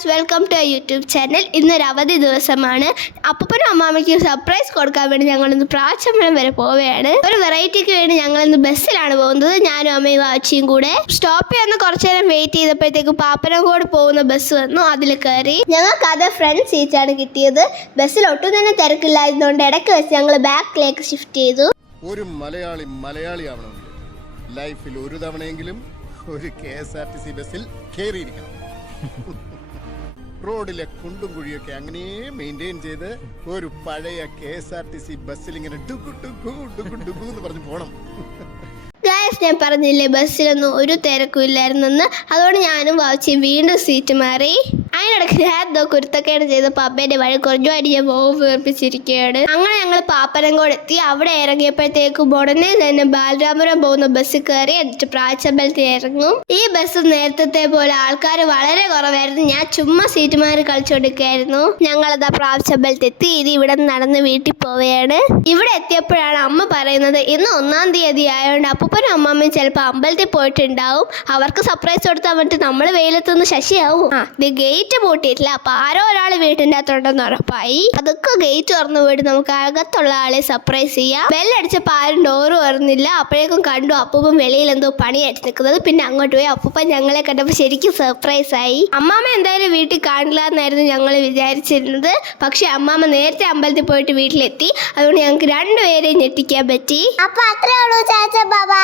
Guys, welcome to YouTube channel. ഇന്നൊരു അവധി ദിവസമാണ്. അപ്പനും അമ്മാമ്മയ്ക്ക് സർപ്രൈസ് കൊടുക്കാൻ വേണ്ടി ഞങ്ങളിന്ന് പ്രാച്ചമ്പലം വരെ പോവുകയാണ്. ഒരു വെറൈറ്റിക്ക് വേണ്ടി ഞങ്ങളിന്ന് ബസ്സിലാണ് പോകുന്നത്. ഞാനും അമ്മയും വാച്ചിയും കൂടെ സ്റ്റോപ്പിൽ വന്ന് കുറച്ചു നേരം വെയിറ്റ് ചെയ്തപ്പോഴത്തേക്ക് പാപ്പനംകോട് പോകുന്ന ബസ് വന്നു. അതിൽ കയറി. ഞങ്ങൾക്ക് അത് ഫ്രണ്ട് സീറ്റാണ് കിട്ടിയത്. ബസ്സിൽ ഒട്ടും തന്നെ തിരക്കില്ലായിരുന്നുകൊണ്ട് ഇടയ്ക്ക് വെച്ച് ഞങ്ങൾ ബാക്കിലേക്ക് ഷിഫ്റ്റ് ചെയ്തു. ഒരു മലയാളി ആവണമെങ്കിൽ ലൈഫിൽ ഒരു തവണയെങ്കിലും ഒരു KSRTC ബസ്സിൽ കയറിയിരിക്കണം. റോഡിലെ കുണ്ടും കുഴിയൊക്കെ അങ്ങനെ മെയിൻറ്റെയിൻ ചെയ്ത് ഒരു പഴയ KSRTC ബസ്സിൽ ഇങ്ങനെ ഡുഗു ഡുഗു ഡുഗു ഡുഗു എന്ന് പറഞ്ഞ് പോണം. ഗായ്സ്, ഞാൻ പറഞ്ഞില്ലേ ബസ്സിലൊന്നും ഒരു തിരക്കും ഇല്ലായിരുന്നെന്ന്. അതുകൊണ്ട് ഞാനും വാച്ചിയും വീണ്ടും സീറ്റ് മാറി. അതിനിടയ്ക്ക് ഞാൻ എന്തോ കുരുത്തക്കേട് ചെയ്തപ്പോൾ അമ്മേൻ്റെ വഴി കുറഞ്ഞുമായിട്ട് ഞാൻ പോകും വീർപ്പിച്ചിരിക്കുകയാണ്. അങ്ങനെ ഞങ്ങൾ പാപ്പനംകോട് എത്തി. അവിടെ ഇറങ്ങിയപ്പോഴത്തേക്കും ഉടനെ തന്നെ ബാലരാമപുരം പോകുന്ന ബസ്സിൽ കയറി. എന്നിട്ട് പ്രാച്ചമ്പലത്തിൽ ഇറങ്ങും. ഈ ബസ് നേരത്തെ പോലെ ആൾക്കാർ വളരെ കുറവായിരുന്നു. ഞാൻ ചുമ്മാ സീറ്റ് മാറി കളിച്ചുകൊണ്ടിരിക്കുകയായിരുന്നു. ഞങ്ങളതാ പ്രാച്ചമ്പലത്തിൽ എത്തി. ഇനി ഇവിടെ നടന്ന് വീട്ടിൽ പോവുകയാണ്. ഇവിടെ എത്തിയപ്പോഴാണ് അമ്മ പറയുന്നത് ഇന്ന് 1-ാം തീയതി ആയതുകൊണ്ട് അപ്പനും അമ്മമ്മയും ചിലപ്പോൾ അമ്പലത്തിൽ പോയിട്ടുണ്ടാവും. അവർക്ക് സർപ്രൈസ് കൊടുത്താൽ വേണ്ടിട്ട് നമ്മൾ വെയിലത്തുനിന്ന് ശശിയാവും. ഇത് ഗേറ്റ് പൂട്ടിയിട്ടില്ല. അപ്പൊ ആരോ ഒരാൾ വീട്ടിൻ്റെ അകത്തുണ്ടെന്ന് ഉറപ്പായി. അതൊക്കെ ഗേറ്റ് തുറന്നു പോയിട്ട് നമുക്ക് അകത്തുള്ള ആളെ സർപ്രൈസ് ചെയ്യാം. ബെല്ലടിച്ചപ്പോൾ ആരും ഡോറ് തുറന്നില്ല. അപ്പോഴേക്കും കണ്ടു അപ്പൂപ്പൻ വെളിയിൽ എന്തോ പണിയായിട്ട് നിൽക്കുന്നത്. പിന്നെ അങ്ങോട്ട് പോയി അപ്പൂപ്പൻ ഞങ്ങളെ കണ്ടപ്പോൾ ശരിക്കും സർപ്രൈസ് ആയി. അമ്മാമ്മ എന്തായാലും വീട്ടിൽ കാണില്ല എന്നായിരുന്നു ഞങ്ങൾ വിചാരിച്ചിരുന്നത്. പക്ഷെ അമ്മാമ്മ നേരത്തെ അമ്പലത്തിൽ പോയിട്ട് വീട്ടിലെത്തി. അതുകൊണ്ട് ഞങ്ങൾക്ക് രണ്ടുപേരെയും ഞെട്ടിക്കാൻ പറ്റി. അപ്പൊ അത്രേ ഉള്ളൂ ചാച്ച. ബൈ.